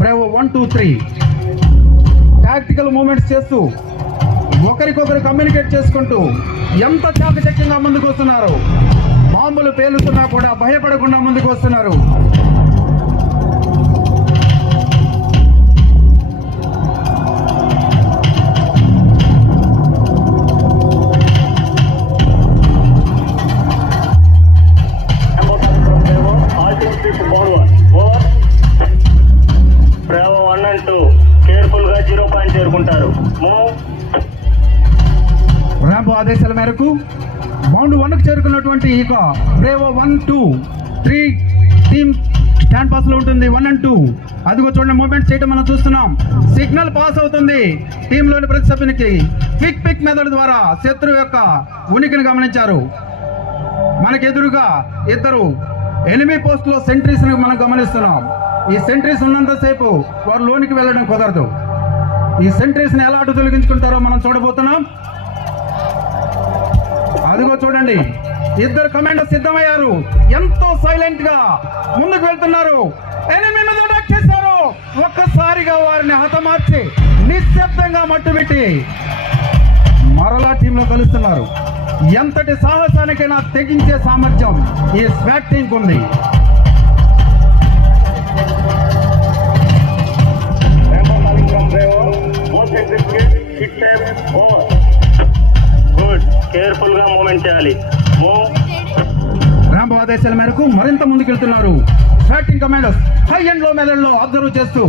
Bravo 1 2 3 tactical moments చేస్తూ ఒకరికొకరు communicate చేసుకుంటూ ఎంత చాకచక్యంగా ముందుకు వస్తున్నారు. బాంబులు పేలుతున్నా కూడా భయపడకుండా ముందుకు వస్తున్నారు. బ్రావో 1 and 2 కేర్ఫుల్ గా 0 పాయింట్ చేరుకుంటారు. ర్యాంబో ఆదేశాల మేరకు బౌండ్ 1కు చేరుకున్నటువంటి ఇక బ్రేవో 1 2 3 టీమ్ స్టాండ్ పాస్ లో ఉంటుంది. 1 and 2 అదిగో చూడండి మూవ్మెంట్ చేయడం మనం చూస్తున్నాం. సిగ్నల్ పాస్ అవుతుంది టీంలోని ప్రతి సభ్యునికి. క్విక్ పిక్ మెథడ్ ద్వారా శత్రువు యొక్క ఉనికిని గమనించారు. మనకు ఎదురుగా ఇద్దరు ఎనిమీ పోస్ట్ లో సెంట్రీస్ మనం గమనిస్తున్నాం. ఈ సెంట్రీస్ ఉన్నంతసేపు వారు లోనికి వెళ్ళడం కుదరదు. ఈ సెంట్రీస్ ని ఎలా అటు తొలగించుకుంటారో మనం చూడబోతున్నాం. అదిగో చూడండి ఇద్దరు కమాండర్ సిద్ధమయ్యారు. ఎంతో సైలెంట్ గా ముందుకు వెళ్తున్నారు. ఎనిమీ మీద అటాక్ చేశారు. ఒక్కసారిగా వారిని హతమార్చి నిశ్శబ్దంగా మట్టుబెట్టి మరలా టీంలో కలుస్తున్నారు. ఎంతటి సాహసానికైనా తెగించే సామర్థ్యం ఈ స్వాట్ టీంకు ఉంది. కేర్ఫుల్ గా మూవ్మెంట్ చేయాలి. ర్యాంబో ఆదేశాల మేరకు మరింత ముందుకెళ్తున్నారు. స్వాటింగ్ కమాండర్స్ హై అండ్ లో మెథడ్లో అబ్జర్వ్ చేస్తూ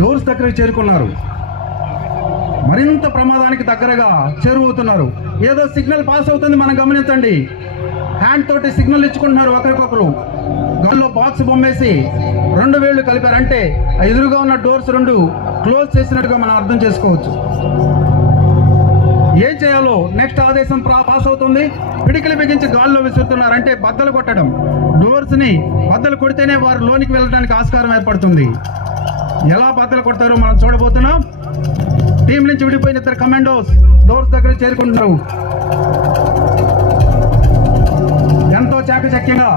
డోర్స్ దగ్గరకు చేరుకున్నారు. మరింత ప్రమాదానికి దగ్గరగా చేరువవుతున్నారు. ఏదో సిగ్నల్ పాస్ అవుతుంది మనం గమనించండి. హ్యాండ్ తోటి సిగ్నల్ ఇచ్చుకుంటున్నారు ఒకరికొకరు. గాల్లో బాక్స్ బొమ్మేసి 2 వేళ్లు కలిపారంటే ఎదురుగా ఉన్న డోర్స్ 2 క్లోజ్ చేసినట్టుగా మనం అర్థం చేసుకోవచ్చు. ఏం చేయాలో నెక్స్ట్ ఆదేశం పాస్ అవుతుంది. పిడికిలు బిగించి గాల్లో విసురుతున్నారంటే బద్దలు కొట్టడం. డోర్స్ ని బద్దలు కొడితేనే వారు లోనికి వెళ్ళడానికి ఆస్కారం ఏర్పడుతుంది. ఎలా బద్దలు కొడతారో మనం చూడబోతున్నాం. టీం నుంచి విడిపోయిన ఇద్దరు కమాండోస్ డోర్స్ దగ్గర చేరుకుంటున్నారు. ఎంతో చాకచక్యంగా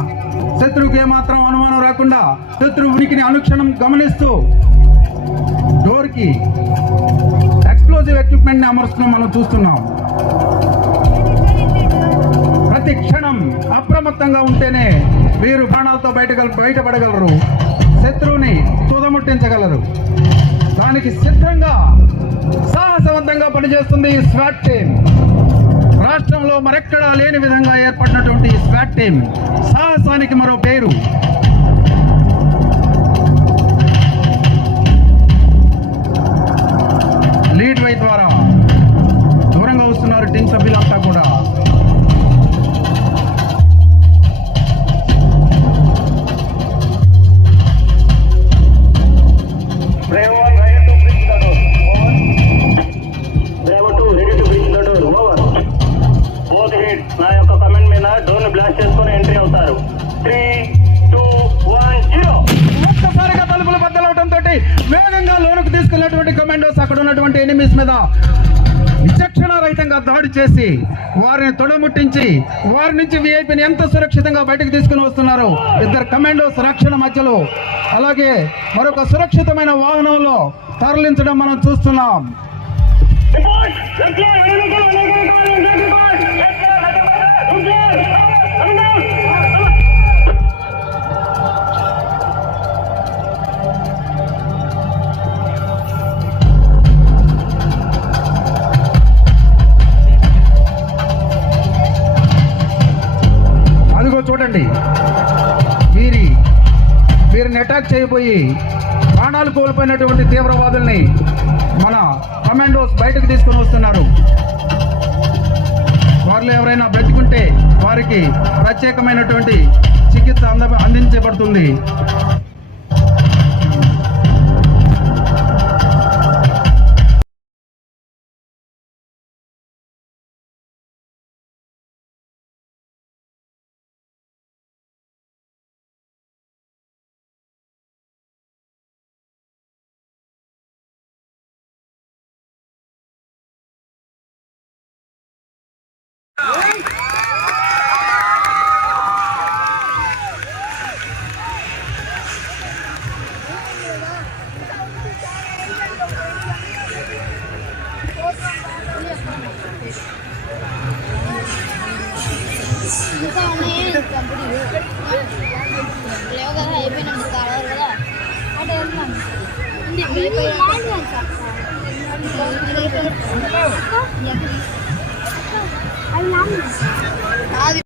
శత్రువుకి ఏమాత్రం అనుమానం రాకుండా శత్రువు ఉనికిని అనుక్షణం గమనిస్తూ డోర్ కి ఎక్స్ప్లోజివ్ ఎక్విప్మెంట్ ని అమరుస్తున్నాం మనం చూస్తున్నాం. ప్రతి క్షణం అప్రమత్తంగా ఉంటేనే వీరు ప్రాణాలతో బయటపడగలరు. శత్రువుని తుదముట్టించగలరు. దానికి సిద్ధంగా సాహసవంతంగా పనిచేస్తుంది ఈ స్వాట్ టీం. రాష్ట్రంలో మరెక్కడా లేని విధంగా ఏర్పడినటువంటి ఈ స్వాట్ టీం సాహసానికి మరో పేరు. లీడ్ వై ద్వారా దూరంగా వస్తున్నారు టీం సభ్యులంతా కూడా. నా యొక్క కమెంట్ మీద డోర్ ని బ్లాస్ట్ చేసుకుని ఎంట్రీ అవుతారు. 3 2 1 0. ఒక్కసారిగా తలుపులు బద్దలవడంతో వేగంగా లోనుకు తీసుకెళ్లినటువంటి కమాండోస్ అక్కడ ఉన్నటువంటి ఎనిమీస్ మీద విచక్షణ రహితంగా దాడి చేసి వారిని తొడముట్టించి వారి నుంచి విఐపిని ఎంత సురక్షితంగా బయటకు తీసుకుని వస్తున్నారు. ఇద్దరు కమాండోస్ రక్షణ మధ్యలో అలాగే మరొక సురక్షితమైన వాహనంలో తరలించడం మనం చూస్తున్నాం. అదిగో చూడండి వీరిని అటాక్ చేయబోయి ప్రాణాలు కోల్పోయినటువంటి తీవ్రవాదుల్ని మన కమాండోస్ బయటకు తీసుకుని వస్తున్నారు. వారిలో ఎవరైనా బ్రతికుంటే వారికి ప్రత్యేకమైనటువంటి చికిత్స అందించబడుతుంది. ఇంకా ఉన్నాయి కంపెనీ లేవు కదా అయిపోయినాం కావాలి కదా అటు వెళ్తున్నాం అవి